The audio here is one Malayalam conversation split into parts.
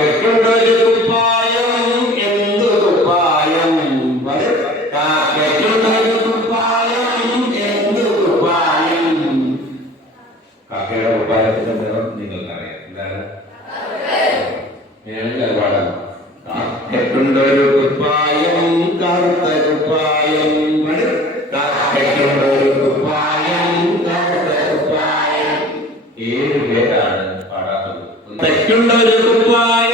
കാക്കയ്ക്കുണ്ടൊരു കുപ്പായം എന്തു കുപ്പായം കാക്കയ്ക്കുണ്ടൊരു കുപ്പായം എന്തു കുപ്പായം കാക്കയുടെ കുപ്പായത്തിന്റെ നിറം നിങ്ങൾക്കറിയാം എന്താണ് ഏഴ് പാടാണ് കാക്കയ്ക്കുണ്ടൊരു കുപ്പായം കറുത്ത കുപ്പായം കാക്കയ്ക്കുണ്ടൊരു കുപ്പായം കറുത്ത കുപ്പായം ഏഴ് പേരാണ് പാടാറുള്ളത്. തെക്കുണ്ടൊരു കുപ്പായം.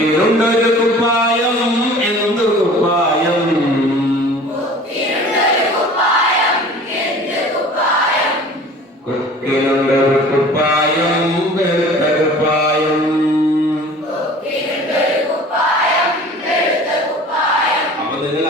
കുപ്പിയുണ്ടൊരു കുപ്പായം. എന്തു കുപ്പായം? കുപ്പിയുണ്ടൊരു കുപ്പായം. വെളുത്തകുപ്പായം അപ്പൊ നിങ്ങൾ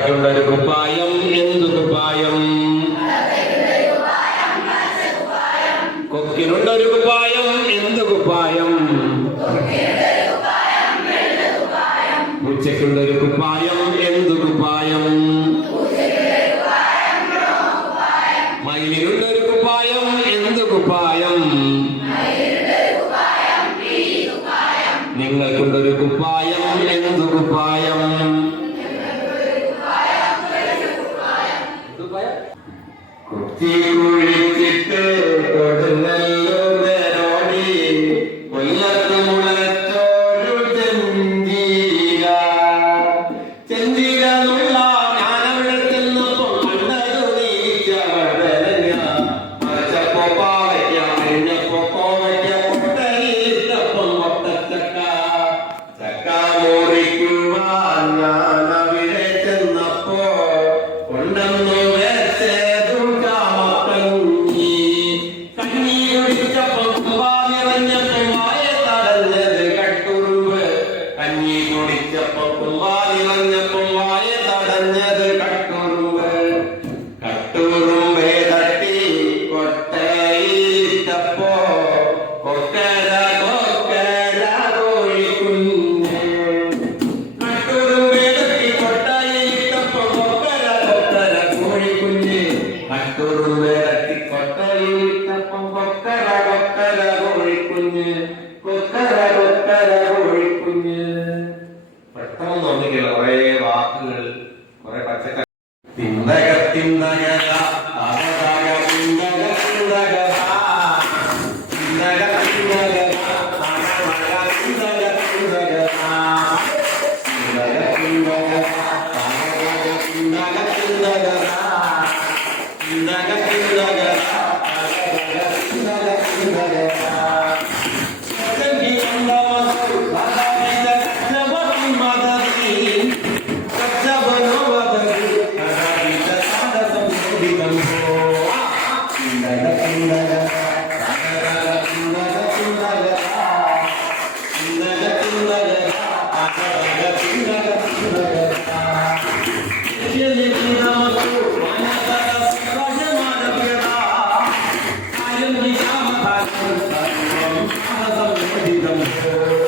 കടയ്ക്കുള്ള ഒരു കുപ്പായം. എന്തു കുപ്പായം? കൊക്കിനുണ്ട് ഒരു കുപ്പായം എന്തു കുപ്പായം? ഉച്ചയ്ക്കുള്ള ഒരു കുപ്പായം. പെട്ടെന്ന് ഓർമ്മിക്കില്ല കുറേ വാക്കുകൾ കുറേ പച്ചക്കറി ذنبي يا مطر يا مطر يا مطر